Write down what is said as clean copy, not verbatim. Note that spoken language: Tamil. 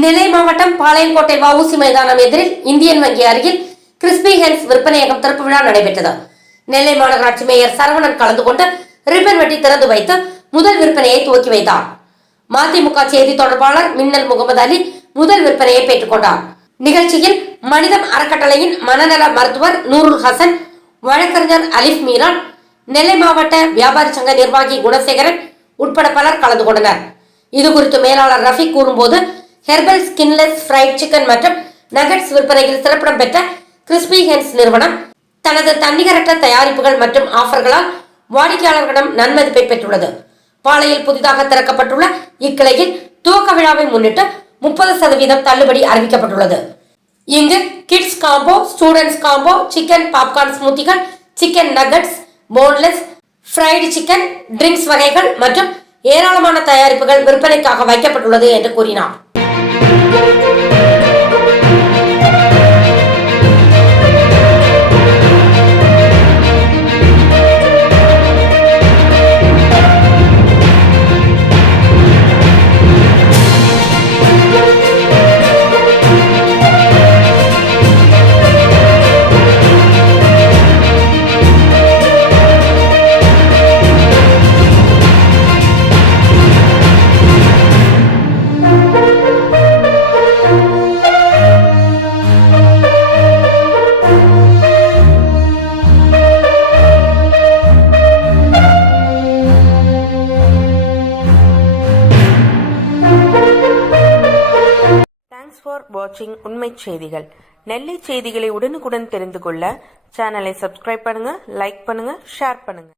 நெல்லை மாவட்டம் பாளையங்கோட்டை வஉசி மைதானம் எதிரில் இந்தியன் வங்கி அருகில் கிறிஸ்பி ஹென்ஸ் விற்பனையகம் திறப்பு விழா நடைபெற்றது. நெல்லை மாநகராட்சி மேயர் சரவணன் கலந்து கொண்டு ரிப்பன் வெட்டி திறந்து வைத்து முதல் விற்பனையை துவக்கி வைத்தார். மதிமுக செய்தி தொடர்பாளர் மின்னல் முகமது அலி முதல் விற்பனையை பெற்றுக் கொண்டார். நிகழ்ச்சியில் மனிதம் அறக்கட்டளையின் மனநல மருத்துவர் நூருல் ஹசன், வழக்கறிஞர் அலிப் மீரான், நெல்லை மாவட்ட வியாபாரி சங்க நிர்வாகி குணசேகரன் உட்பட பலர் கலந்து கொண்டனர். இதுகுறித்து மேலாளர் ரஃபி கூறும்போது, ஹெர்பல் ஸ்கின்லெஸ் ஃப்ரைட் சிக்கன் மற்றும் நகட்ஸ் விற்பனையில் சிறப்பிடம் பெற்ற கிறிஸ்பி ஹென்ஸ் நிறுவனம் தனது தன்னிகரற்ற தயாரிப்புகள் மற்றும் ஆஃபர்களால் வாடிக்கையாளர்களிடம் நன்மதிப்பை பெற்றுள்ளது. பாளையில் புதிதாக திறக்கப்பட்டுள்ள இக்கிளையில் துவக்க விழாவை முன்னிட்டு 30% தள்ளுபடி அறிவிக்கப்பட்டுள்ளது. இங்கு kids combo, students combo, chicken popcorn ஸ்மூத்திகள், chicken nuggets, boneless, fried chicken, drinks வகைகள் மற்றும் ஏராளமான தயாரிப்புகள் விற்பனைக்காக வைக்கப்பட்டுள்ளது என்று கூறினார். Thanks for watching உண்மை செய்திகள். நெல்லை செய்திகளை உடனுக்குடன் தெரிந்து கொள்ள சேனலை சப்ஸ்கிரைப் பண்ணுங்க, லைக் பண்ணுங்க, ஷேர் பண்ணுங்க.